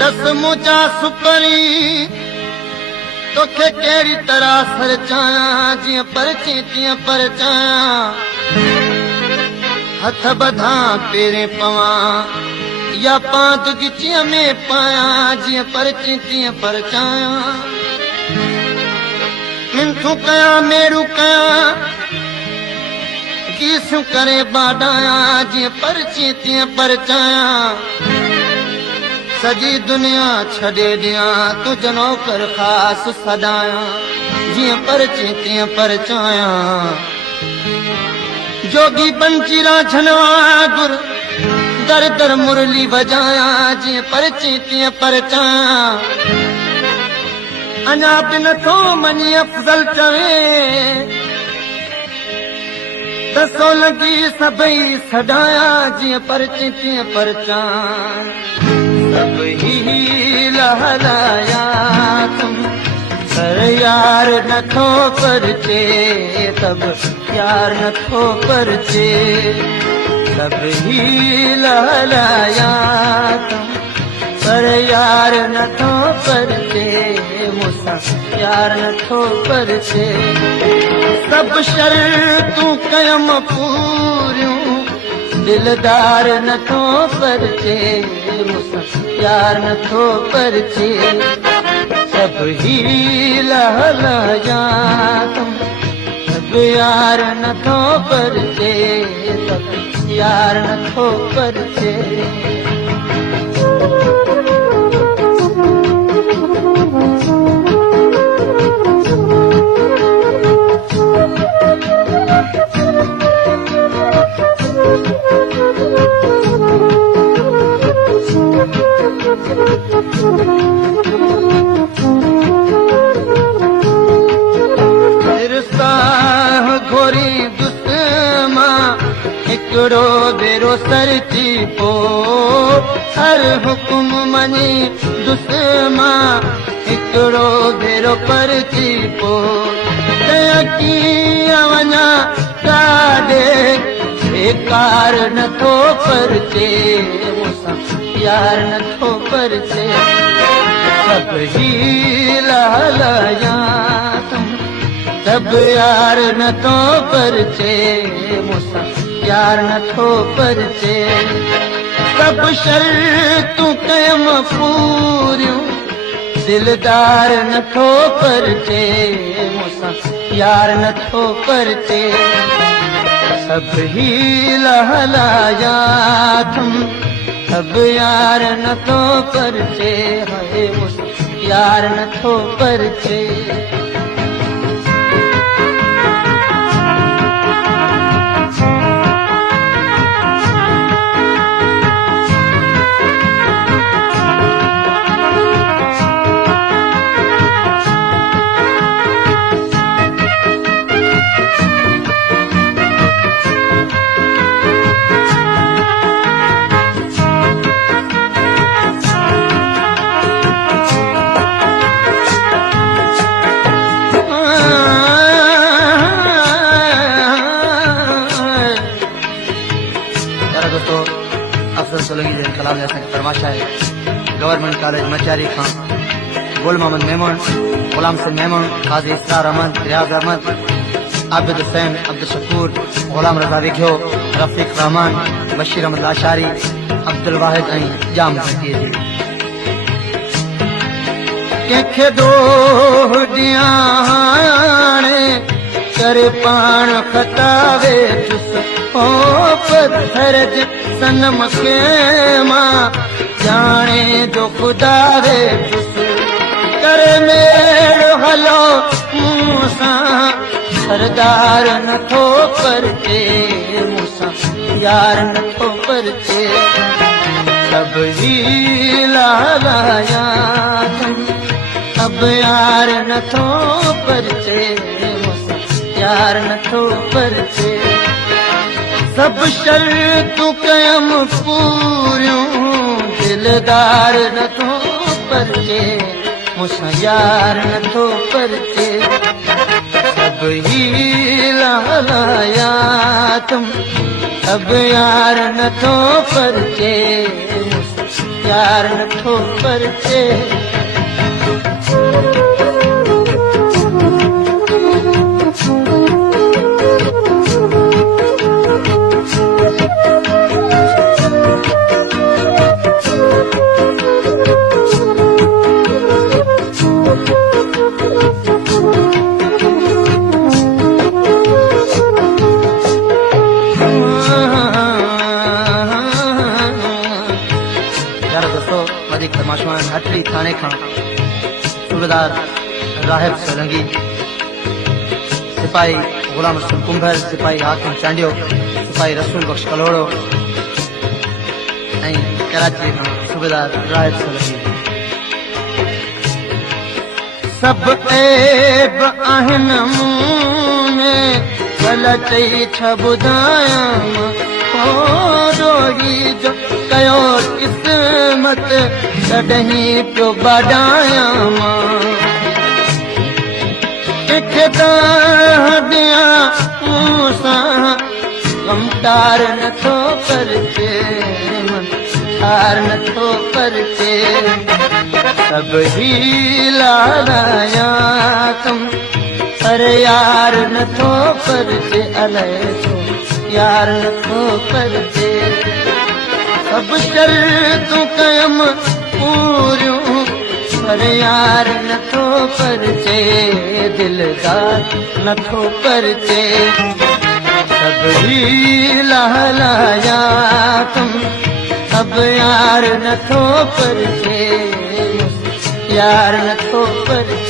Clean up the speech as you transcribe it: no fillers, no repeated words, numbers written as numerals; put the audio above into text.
दस मुझा सुकरी तोखे केड़ी तरह सर चाया जिया परची तिया पर चाया हथ बधा पेरे पवा या पांत गिचिया में पाया जिया परची तिया पर चाया मिनथू कया मेरू कया गीसू करे बाडाया जिया परची तिया पर चाया सजी दुनिया छड़े दिया तुझ नौकर खास सदाया जिया परची तिया पर चाया जोगी बंचिरा झनवा गुर दर दर मुरली बजाया जिया परची तिया पर चाया अञा बिन थो मनी अफजल चवे दसो लगी सबई सडाया जिया परची तिया पर चाया सब ही लहलाया तुम पर यार न थो परचे तब यार न थो परचे सब ही लहलाया तुम पर यार न थो परचे मुसा यार न थो परचे सब शर्तूं कयम पूरियूं दिलदार न थो परचे मुसा यार न थो परचे सब ही लहलाया तुम सब यार न थो परचे सब यार न थो परचे घोरी दुस्मा हिकड़ो बेरो सरची पो हर हुकुम मनी दुस्मा हिकड़ो बेरो परची पो वञा काॾे बेकार न थो परचे मुसां यार न थो परचे सब ही लहलाया सब यार न थो परचे मुसा यार न थो परचे सब शर्तूं कयम पूरियूं दिलदार न थो परचे मुसा यार न थो परचे सब ही लहलाया तुम सब यार न थो परचे है मुसा यार न थो परचे कलाम ने फरमाशा है गवर्नमेंट कॉलेज मचारी खां गुल मोहम्मद मेमन गुलाम सिंह मेमन काजी इसरार अहमद रियाज अहमद आबिद हुसैन अब्दुल शकूर गुलाम रजा विघो रफीक रहमान बशीर अहमद आशारी अब्दुल वाहिद ऐं जाम भट्टीअ जी कंहिंखे दोह ॾियाणे करे पाण खतावे ओ पत्थर जे सनम के मां जाने जो खुदा रे करे मेरो हलो मूसा सरदार न थो परचे मूसा यार न थो परचे सब ही लहलाया अब यार न थो परचे मूसा यार न थो परचे सब शर्तूं कयम पूरियूं दिलदार न थो परचे मुसां यार न थो परचे सब ही लहलाया तुम अब यार न थो परचे यार नथो परचे हटरी थाने खां सूबेदार राहिब सोलंगी सिपाही गुलाम रसूल कुंभर सिपाही हाकिम चांडियो सिपाही रसूल बख्श कलोड़ो ऐं कराची खां सूबेदार राहिब सोलंगी सब ऐब आहिनि मूने भल चई छ ॿुधायां रोही जो कयो किस्मत तॾहिं पियो बॾायां कमकार नथो परचे ठार नथो परचे सब ही लाया तुम पर यार नथो परचे अलाए छो यार नथो परचे सब शर्तूं कयम पूरियूं पर यार नथो परचे दिलदार नथो परचे सब ही लाया तुम अब यार नथो परचे यार नथो परचे